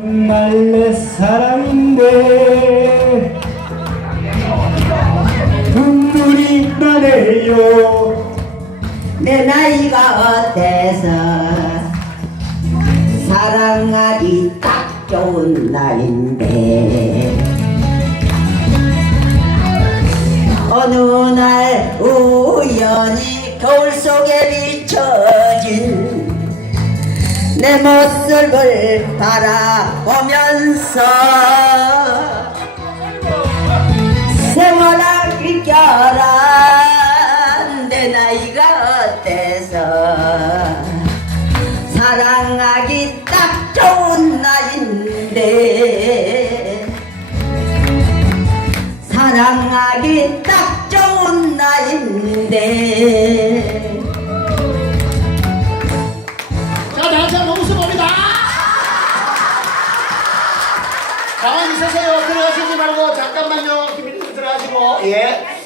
정말 내 사랑인데 눈물이 나네요. 내 나이가 어때서 사랑하기 딱 좋은 나이인데 어느 날 우연히 거울 속에 비춰진 내 모습을 바라보면서 세월아 비껴라 내 나이가 어때서 사랑하기 딱 좋은 나이인데 사랑하기 딱 좋은 나이인데 자, 다한참 너무 수고합니다. 가만히 있으세요. 들어가시지 말고 잠깐만요. 김민희 들어가시고 예.